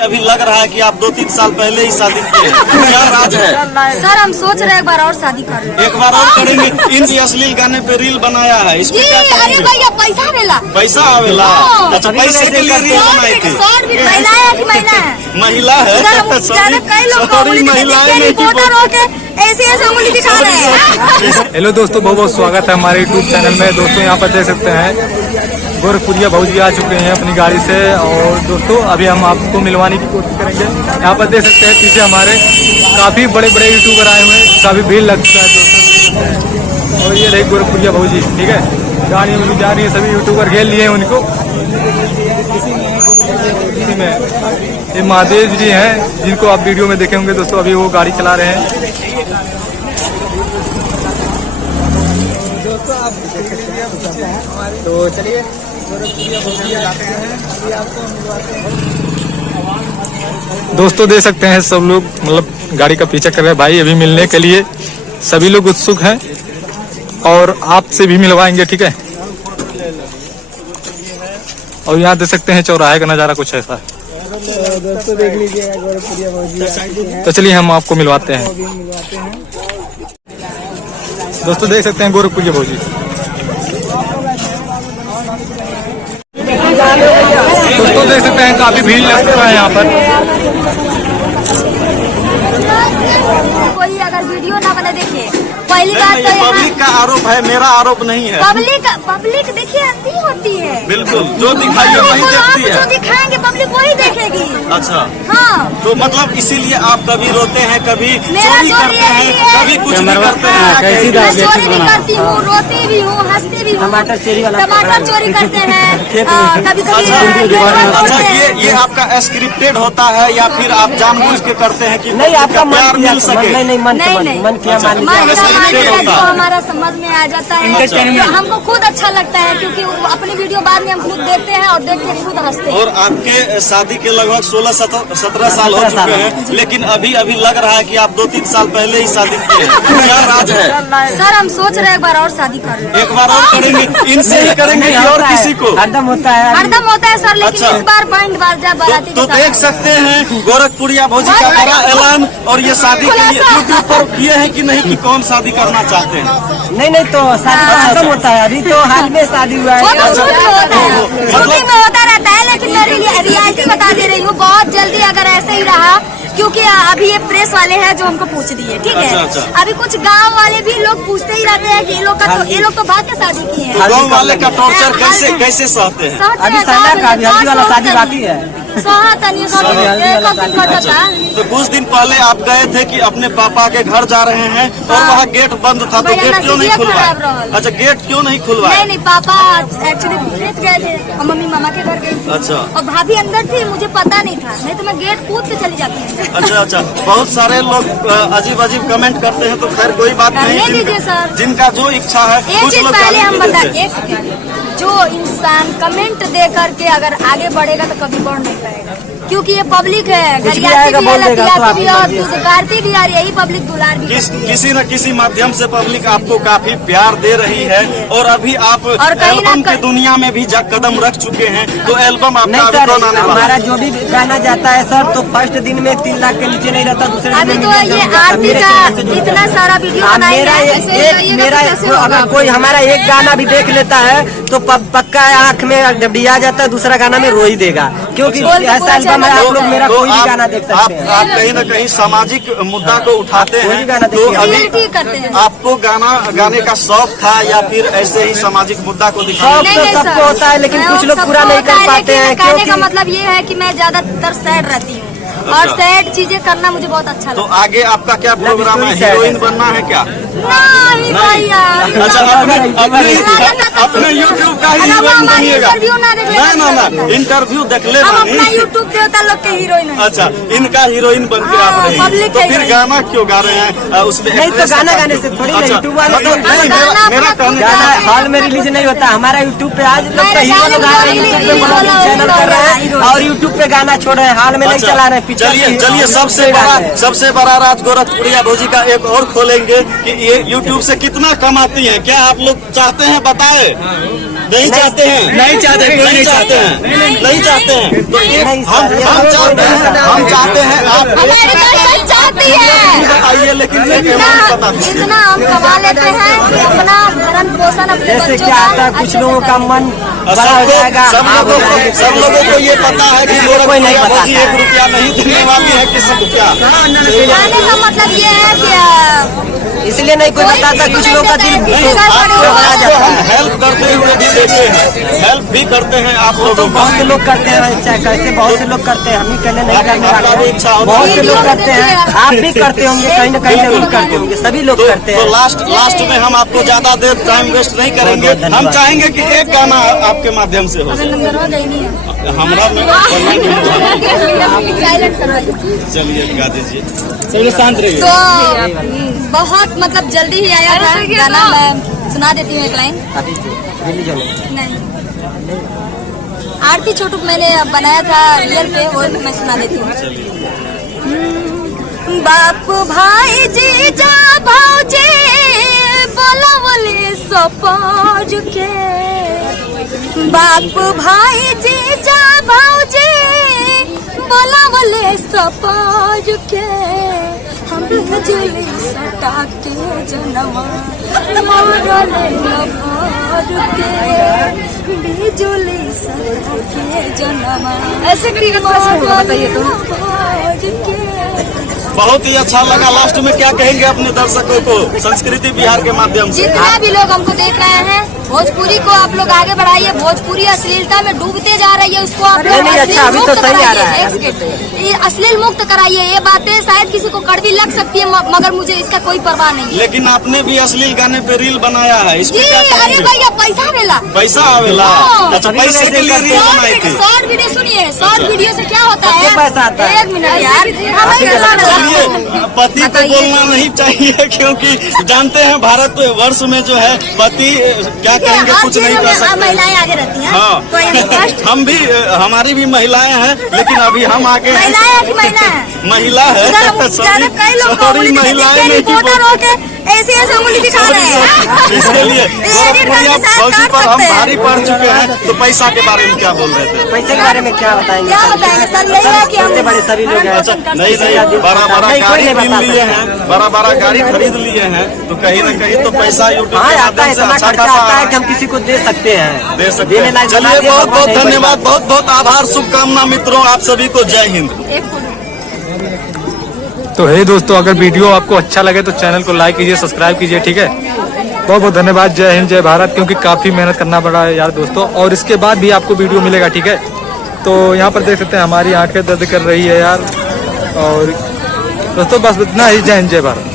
अभी लग रहा है कि आप 2-3 साल पहले ही शादी किए, क्या राज है? सर हम सोच रहे हैं एक बार और शादी कर लें। एक बार और करेंगे। इन अश्लील गाने पे रील बनाया है, इस पे क्या अरे कहेंगे? भैया पैसा आवेला। पैसा आवेला? अच्छा, पैसे के लिए रील बनाई थी। महिला है कि महिला है? महिला है। कई लोग सॉरी, महिलाएं नहीं थी। ऐसे ऐसे उंगली दिखा रहे हैं। हेलो दोस्तों, बहुत बहुत स्वागत है हमारे यूट्यूब चैनल में। दोस्तों यहाँ पर देख सकते हैं गोरखपुरिया भौजी आ चुके हैं अपनी गाड़ी से। और दोस्तों अभी हम आपको मिलवाने की कोशिश करेंगे। यहाँ पर देख सकते हैं पीछे हमारे काफ़ी बड़े बड़े यूट्यूबर आए हुए हैं, काफ़ी भीड़ लगता है दोस्तों। और ये रही गोरखपुरिया भौजी, ठीक है, गाड़ी में भी जा रही है, सभी यूट्यूबर घेर लिए हैं उनको। इसी में ये महादेव जी हैं जिनको आप वीडियो में देखे होंगे दोस्तों। अभी वो गाड़ी चला रहे हैं। तो चलिए दोस्तों देख सकते हैं सब लोग मतलब गाड़ी का पीछा कर रहे हैं भाई। अभी मिलने के लिए सभी लोग उत्सुक हैं और आपसे भी मिलवाएंगे, ठीक है। और यहाँ देख सकते हैं चौराहे का नज़ारा कुछ ऐसा है। दोस्तों देख लीजिए गोरखपुरिया भौजी। तो चलिए हम आपको मिलवाते हैं। दोस्तों देख सकते हैं गोरखपुरिया भौजी। दोस्तों देख सकते हैं काफी भीड़ लग चुका है यहाँ पर। कोई अगर वीडियो ना बने देखिए, पहली बात तो पब्लिक का आरोप है, मेरा आरोप नहीं है। पब्लिक देखिए अंधी होती है। बिल्कुल, जो दिखाइए वही देखती है। जो दिखाएंगे पब्लिक वही देखेगी। अच्छा हाँ, तो मतलब इसीलिए आप कभी रोते हैं, कभी मेरा चोरी जो करते हैं, रियलिटी है, कभी कुछ भी करते हैं। मैं चोरी भी करती हूँ, रोती भी हूँ, हंसती भी हूँ। टमाटर चोरी करते हैं कभी अच्छा, ये आपका स्क्रिप्टेड होता है या फिर आप जानबूझ के करते हैं कि नहीं, आपका प्यार मिल सके? नहीं जो हमारा समझ में आ जाता है तो हमको खुद अच्छा लगता है, क्योंकि अपनी वीडियो बाद में हम खुद देखते हैं और देख के खुद हंसते हैं। और आपके शादी के लगभग 16-17 साल हो चुके हैं, लेकिन अभी लग रहा है कि आप 2-3 साल पहले ही शादी किए, क्या राज है? सर हम सोच रहे हैं एक बार और शादी कर लें। एक बार और करेंगे। इनसे ही करेंगे कि और किसी को? हरदम होता है सर, लेकिन इस बार बैंड बाजा बाराती तो देख सकते हैं गोरखपुरिया भौजी का बड़ा ऐलान। और ये शादी के लिए यूट्यूब पर किए हैं कि नहीं, कि कौन शादी करना चाहते हैं? नहीं तो शादी खत्म होता है। अभी तो हाल में शादी हुआ है। शूटिंग में होता रहता है, लेकिन मेरे लिए रियलिटी बता दे रही हूँ, बहुत जल्दी अगर ऐसे ही रहा, क्योंकि अभी ये प्रेस वाले हैं जो हमको पूछ दिए, ठीक है। अच्छा। अभी कुछ गांव वाले भी लोग पूछते ही रहते हैं कि ये लोग तो भाग के शादी किए हैं। गाँव वाले का टॉर्चर कैसे सहते हैं? अभी हल्दी वाला शादी बाकी है। तो कुछ दिन पहले आप गए थे कि अपने पापा के घर जा रहे हैं और वहाँ गेट बंद था, तो गेट क्यों नहीं खुलवाया? अच्छा, गेट क्यों नहीं खुलवाया? नहीं, पापा एक्चुअली खेत गए थे और मम्मी मामा के घर गई थी। अच्छा। और भाभी अंदर थी, मुझे पता नहीं था, नहीं तो मैं गेट कूद के चली जाती। अच्छा, बहुत सारे लोग अजीब कमेंट करते हैं, तो खैर कोई बात नहीं। दीजिए सर, जिनका जो इच्छा है। एक चीज पहले हम बताएं, जो इंसान कमेंट दे करके अगर आगे बढ़ेगा तो कभी बढ़ नहीं पाएगा, क्योंकि ये पब्लिक है। गरियाती भी है, लतियाती भी और दुकारती भी, और यही पब्लिक दुलार भी। किसी न किसी माध्यम से पब्लिक आपको काफी प्यार दे रही है। और अभी आप एल्बम की दुनिया में भी कदम रख चुके हैं, तो एल्बम आपका अभी कौन आने वाला? हमारा जो भी गाना जाता है सर, तो फर्स्ट दिन में 3 लाख के नीचे नहीं रहता। दूसरे अभी तो ये आरती का इतना सारा वीडियो मेरा अगर कोई हमारा एक गाना भी देख लेता है तो पक्का आँख में डबडिया जाता है, दूसरा गाना में रो ही देगा, क्योंकि ऐसा एल्बम है। आप लोग मेरा कोई भी गाना देख सकते हैं। आप कहीं न कहीं सामाजिक मुद्दा को उठाते हैं, तो अभी आपको गाने का शौक था या फिर ऐसे ही सामाजिक मुद्दा को दिखाना? शौक तो सबको होता है, लेकिन कुछ लोग पूरा नहीं कर पाते हैं। कहने का मतलब ये है कि मैं ज्यादातर सैड रहती हूँ और सैड चीजें करना मुझे बहुत अच्छा लगता है। तो आगे आपका क्या प्रोग्राम है? हीरोइन बनना है क्या? नहीं भैया। अच्छा, अपने यूट्यूब का ही हीरोइन बनिएगा? ना, इंटरव्यू देख ले। हम अपना यूट्यूब देवता लोग के हीरोइन। अच्छा, इनका हीरोइन बन के आप रही, तो फिर गाना क्यों गा रहे हैं उसमें? नहीं तो गाना गाने से थोड़ी ना यूट्यूब वाला मेरा गाना हॉल में रिलीज नहीं होता। हमारा यूट्यूब पे आज लोग हीरो लोग आ रहे हैं, चैनल कर रहे हैं और यूट्यूब पे गाना छोड़ रहे हैं, हॉल में नहीं चला रहे हैं। चलिए सबसे बड़ा राज गोरखपुरिया भौजी का एक और खोलेंगे कि ये यूट्यूब से कितना कमाती हैं, क्या आप लोग चाहते हैं? बताए। नहीं चाहते हैं, नहीं चाहते हैं, नहीं चाहते हैं, नहीं चाहते हैं। तो एक हम चाहते हैं आप हमारी दर्शक चाहती है बताइए, लेकिन इतना हम कमा लेते हैं अपना भरण पोषण अपने जैसे बच्चों क्या का आता है, कुछ लोगों का मन बड़ा हो जाएगा। सब लोगों को ये पता है कि कोई नहीं पता। 1 रुपया नहीं देने वाली है किसी को क्या। कहने का मतलब ये है कि इसलिए नहीं कोई बताता, कुछ लोगों का दिल नहीं, घबरा आपको जाता है। हम हेल्प करते हुए भी देखे हैं, हेल्प भी करते हैं आप तो लोगों बहुत से को। लोग करते हैं, चाहे कैसे बहुत से लोग करते हैं, हम ही कहने नहीं करने आपका भी वाले हैं। इच्छा होती बहुत है। से लोग करते हैं, आप भी करते होंगे, कहीं ना कहीं जरूर करते होंगे, सभी लोग करते तो हैं। लास्ट में हम आपको ज्यादा देर टाइम वेस्ट नहीं करेंगे। बहुत धन्यवाद। हम चाहेंगे कि एक गाना आपके माध्यम से हो। नंबर हो गई नहीं है हमरा में साइलेंट करवाइए। चलिए गा दीजिए, चलिए शांत रहिए। तो बहुत मतलब जल्दी ही आया था गाना, मैं सुना देती हूँ एक लाइन। नहीं, आरती छोटुक मैंने बनाया था रियल पे, वो मैं सुना देती हूँ। बाप भाई जीजा भाऊजी बोला बोले सपाज के, बाप भाई जीजा भाऊजी बोला बोले सपाज के, हम बिजली सटा के जनवा मोरले लभार के, बिजली सटा के जनवा। ऐसे करिए बताइए तो। बहुत ही अच्छा लगा। लास्ट में क्या कहेंगे अपने दर्शकों को संस्कृति बिहार के माध्यम से? जितना भी लोग हमको देख रहे हैं, भोजपुरी को आप लोग आगे बढ़ाइए। भोजपुरी अश्लीलता में डूबते जा रही है, उसको आप लोग नहीं, अच्छा, अभी तो सही आ रहा है। ये अश्लील मुक्त कराइए। ये बातें शायद किसी को कड़वी लग सकती है, मगर मुझे इसका कोई परवाह नहीं है। लेकिन आपने भी अश्लील गाने पे रील बनाया है, इस जी पे क्या अरे कहेंगे? भैया पैसा मिला, पैसा आवेला? हाँ। अच्छा, पैसे के लिए रील बनाई थी। शॉर्ट वीडियो सुनिए, शॉर्ट वीडियो से क्या होता है? कितने पैसा आता है? 1 मिनट यार, चलिए, पति को बोलना नहीं चाहिए, क्योंकि जानते हैं भारत वर्ष में जो है पति क्या कहेंगे कुछ नहीं कर सकते। महिलाएं आगे रहती हैं। हाँ, कोई नहीं, फर्स्ट हम भी, हमारी भी महिलाएं हैं, लेकिन अभी हम आगे हैं। महिलाएं हैं कि महिला है? महिला है, कई लोग तो उंगली दिखाते महिलाएं हैं, नहीं रिपोर्टर होके ऐसे ऐसे उंगली दिखा रहे हैं। इसके लिए गोरखपुरिया फौजी पर हम भारी पड़ चुके हैं। तो पैसा के बारे में क्या बोल रहे थे? पैसे के बारे में क्या बताएंगे? क्या बताएंगे सर, यही है कि हम सबसे बड़े सभी लोग हैं। अच्छा, नहीं बड़ा बड़ा नहीं, कोई गाड़ी नहीं खरीद बता लिए हैं, बड़ा बड़ा गाड़ी खरीद लिए हैं, तो कहीं ना कहीं तो पैसा यूट्यूब हाँ के आता है, माध्यम से इतना अच्छा खर्चा खासा आता है कि हम किसी को दे सकते हैं, दे सकते देने हैं। लायक बना चलिए, दिए, बहुत बहुत नहीं धन्यवाद, बना। बहुत बहुत आभार, शुभकामना मित्रों, आप सभी को जय हिंद। तो हे दोस्तों, अगर वीडियो आपको अच्छा लगे तो चैनल को लाइक कीजिए, सब्सक्राइब कीजिए, ठीक है। बहुत बहुत धन्यवाद, जय हिंद जय भारत, क्योंकि काफ़ी मेहनत करना पड़ा है यार दोस्तों। और इसके बाद भी आपको वीडियो मिलेगा, ठीक है। तो यहाँ पर देख सकते हैं हमारी आंखें दर्द कर रही है यार। और दोस्तों बस इतना ही, जय हिंद जय भारत।